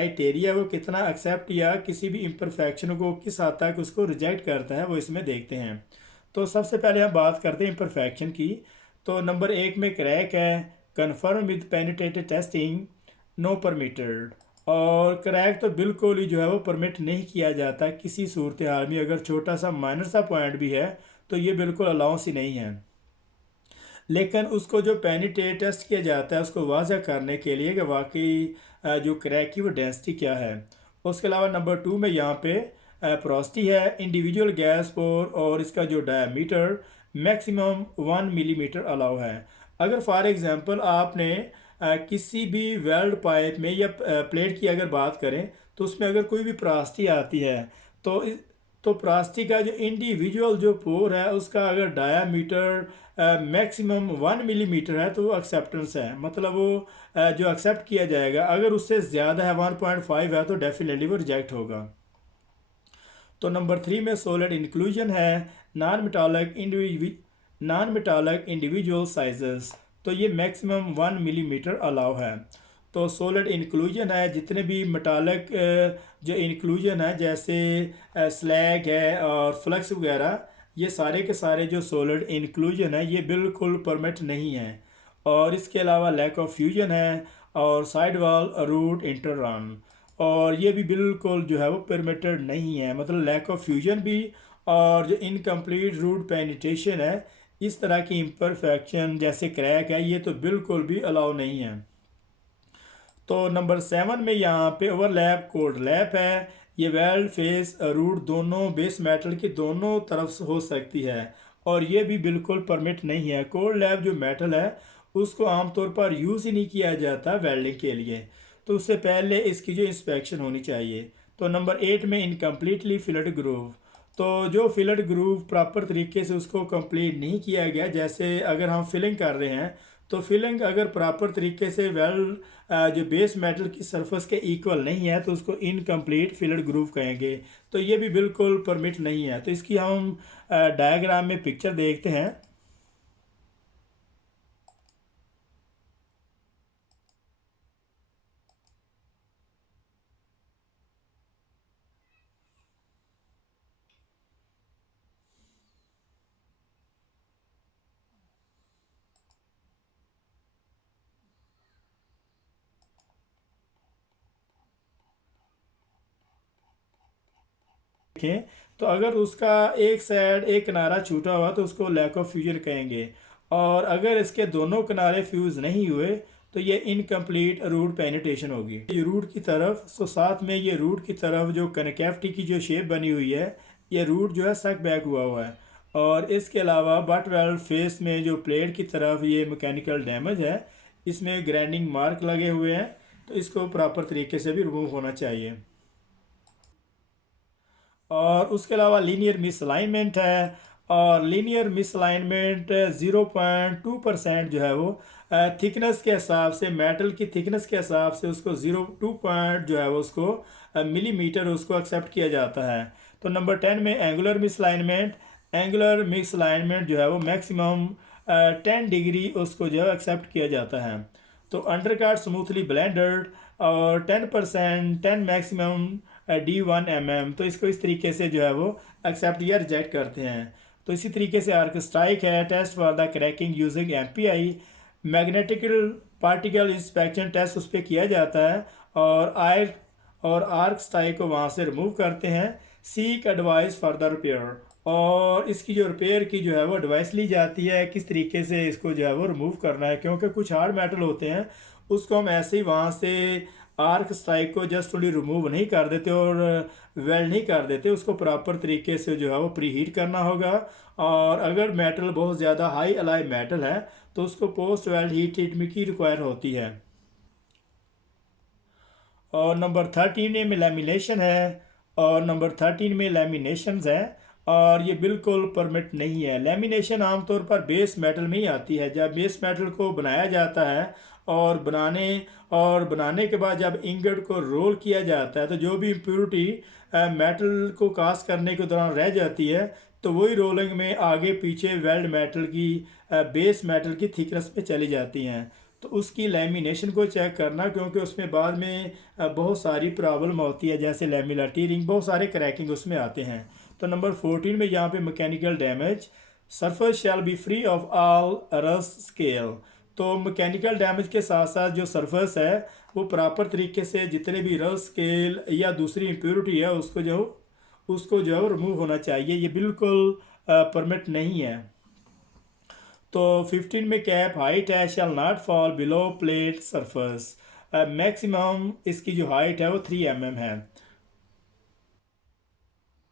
Criteria वो कितना accept या किसी भी इम्परफेक्शन को किस हद तक उसको रिजेक्ट करता है वो इसमें देखते हैं। तो सबसे पहले हम बात करते हैं इम्परफेक्शन की। तो नंबर 1 में क्रैक है, confirm with penetrated testing, no permitted. और क्रैक तो बिल्कुल ही जो है वो परमिट नहीं किया जाता किसी सूरत हाल में। अगर छोटा सा माइनर सा पॉइंट भी है तो ये बिल्कुल अलाउंस ही नहीं है। लेकिन उसको जो पेनिट्रेट टेस्ट किया जाता है उसको वाज़ह करने के लिए कि वाकई जो क्रैक की वो डेंसिटी क्या है। उसके अलावा नंबर 2 में यहाँ पे प्रोस्टी है, इंडिविजुअल गैस पोर, और इसका जो डायमीटर मैक्सिमम 1 मिलीमीटर अलाउ है। अगर फॉर एग्जांपल आपने किसी भी वेल्ड पाइप में या प्लेट की अगर बात करें तो उसमें अगर कोई भी प्रोस्टी आती है तो तो प्लास्टिक का जो इंडिविजुअल जो पोर है उसका अगर डायामीटर मैक्सिमम 1 मिलीमीटर है तो वो एक्सेप्टेंस है, मतलब वो जो एक्सेप्ट किया जाएगा। अगर उससे ज़्यादा है 1.5 है तो डेफिनेटली वो रिजेक्ट होगा। तो नंबर 3 में सॉलिड इंक्लूजन है, नॉन मेटालिक इंडिविजुअल साइजेस। तो ये मैक्सिमम 1 मिलीमीटर अलाउ है। तो सॉलिड इंक्लूजन है, जितने भी मेटालिक जो इंक्लूजन है जैसे स्लैग है और फ्लक्स वगैरह, ये सारे के सारे जो सॉलिड इंक्लूजन है ये बिल्कुल परमिट नहीं है। और इसके अलावा लैक ऑफ फ्यूजन है और साइड वॉल रूट इंटररन, और ये भी बिल्कुल जो है वो परमिटेड नहीं है। मतलब लैक ऑफ फ्यूजन भी और जो इनकम्प्लीट रूट पेनिट्रेशन है, इस तरह की इम्परफेक्शन जैसे क्रैक है, ये तो बिल्कुल भी अलाउ नहीं है। तो नंबर 7 में यहाँ पे ओवरलैप कोल्ड लैप है। ये वेल्ड फेस रूट दोनों बेस मेटल की दोनों तरफ से हो सकती है और ये भी बिल्कुल परमिट नहीं है। कोल्ड लैप जो मेटल है उसको आमतौर पर यूज़ ही नहीं किया जाता वेल्डिंग के लिए, तो उससे पहले इसकी जो इंस्पेक्शन होनी चाहिए। तो नंबर 8 में इनकम्प्लीटली फिलड ग्रूव। तो जो फिलड ग्रूव प्रॉपर तरीके से उसको कंप्लीट नहीं किया गया, जैसे अगर हम फिलिंग कर रहे हैं तो फिलिंग अगर प्रॉपर तरीके से जो बेस मेटल की सरफेस के इक्वल नहीं है तो उसको इनकम्प्लीट फिलड ग्रूव कहेंगे। तो ये भी बिल्कुल परमिट नहीं है। तो इसकी हम डायग्राम में पिक्चर देखते हैं। देखें तो अगर उसका एक साइड एक किनारा छूटा हुआ तो उसको लैक ऑफ फ्यूजन कहेंगे, और अगर इसके दोनों किनारे फ्यूज नहीं हुए तो ये इनकम्प्लीट रूट पेनिट्रेशन होगी। ये रूट की तरफ, तो साथ में ये रूट की तरफ जो कनकेविटी की जो शेप बनी हुई है, ये रूट जो है सक बैक हुआ है। और इसके अलावा बट वेल्ड फेस में जो प्लेट की तरफ ये मैकेनिकल डैमेज है, इसमें ग्राइंडिंग मार्क लगे हुए हैं, तो इसको प्रॉपर तरीके से भी रिमूव होना चाहिए। और उसके अलावा लीनियर मिसअलाइनमेंट है, और लीनियर मिसअलाइनमेंट 0.2% जो है वो थिकनेस के हिसाब से, मेटल की थिकनेस के हिसाब से उसको 0.2 पॉइंट जो है वो उसको मिलीमीटर उसको एक्सेप्ट किया जाता है। तो नंबर 10 में एंगुलर मिसअलाइनमेंट जो है वो मैक्सिमम 10 डिग्री उसको जो है एक्सेप्ट किया जाता है। तो अंडरकट स्मूथली ब्लेंडेड और 10% 10 मैक्सिमम D1 mm, तो इसको इस तरीके से जो है वो एक्सेप्ट या रिजेक्ट करते हैं। तो इसी तरीके से आर्क स्ट्राइक है, test for the cracking using MPI, magnetical particle inspection test उस पर किया जाता है, और आर्क स्ट्राइक को वहाँ से रिमूव करते हैं। Seek advice for the repair, और इसकी जो रिपेयर की जो है वो एडवाइस ली जाती है किस तरीके से इसको जो है वो रिमूव करना है, क्योंकि कुछ हार्ड मेटल होते हैं उसको हम ऐसे ही वहाँ से आर्क स्ट्राइक को जस्ट ओनली रिमूव नहीं कर देते और वेल्ड नहीं कर देते, उसको प्रॉपर तरीके से जो है वो प्री हीट करना होगा। और अगर मेटल बहुत ज़्यादा हाई अलाई मेटल है तो उसको पोस्ट वेल्ड हीट ट्रीटमेंट की रिक्वायर होती है। और नंबर 13 में लैमिनेशन है, और नंबर 13 में लैमिनेशंस है, और ये बिल्कुल परमिट नहीं है। लैमिनेशन आमतौर पर बेस मेटल में ही आती है। जब बेस मेटल को बनाया जाता है और बनाने के बाद जब इंगट को रोल किया जाता है तो जो भी इम्प्योरिटी मेटल को कास्ट करने के दौरान रह जाती है तो वही रोलिंग में आगे पीछे वेल्ड मेटल की बेस मेटल की थिकनेस पे चली जाती हैं। तो उसकी लैमिनेशन को चेक करना, क्योंकि उसमें बाद में बहुत सारी प्रॉब्लम होती है, जैसे लैमिनार टीयरिंग, बहुत सारे क्रैकिंग उसमें आते हैं। तो नंबर 14 में यहाँ पे mechanical damage, surface shall be free of all rust scale. तो मैकेनिकल डैमेज के साथ साथ जो सरफेस है वो प्रॉपर तरीके से जितने भी रस्ट स्केल या दूसरी इम्प्योरिटी है उसको जो रिमूव होना चाहिए, ये बिल्कुल परमिट नहीं है। तो 15 में कैप हाइट है shall not fall below plate surface, maximum इसकी जो हाइट है वो 3 mm है।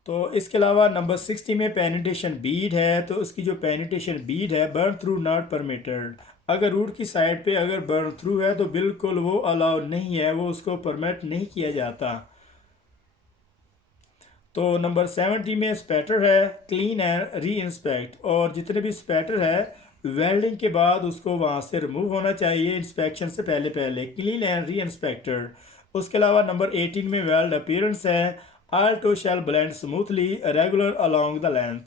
तो इसके अलावा नंबर 60 में पेनिटेशन बीड है, तो उसकी जो पेनिटेशन बीड है बर्न थ्रू नॉट परमिटेड। अगर रूट की साइड पे अगर बर्न थ्रू है तो बिल्कुल वो अलाउ नहीं है, वो उसको परमिट नहीं किया जाता। तो नंबर 70 में स्पैटर है क्लीन एंड री इंस्पेक्ट, और जितने भी स्पैटर है वेल्डिंग के बाद उसको वहाँ से रिमूव होना चाहिए इंस्पेक्शन से पहले पहले, क्लीन एंड री इंस्पेक्टेड। उसके अलावा नंबर 18 में वेल्ड अपीयरेंस है all toe shall blend smoothly regular along the length.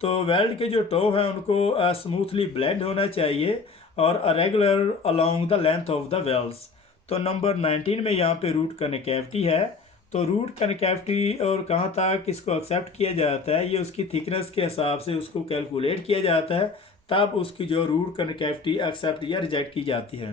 तो वेल्ड के जो टो हैं उनको स्मूथली ब्लेंड होना चाहिए और regular along the length of the welds. तो नंबर 19 में यहाँ पे रूट कनकेविटी है, तो रूट कनकेविटी और कहाँ तक इसको एक्सेप्ट किया जाता है, ये उसकी थिकनेस के हिसाब से उसको कैलकुलेट किया जाता है, तब उसकी जो रूट कनकेविटी एक्सेप्ट या रिजेक्ट की जाती है।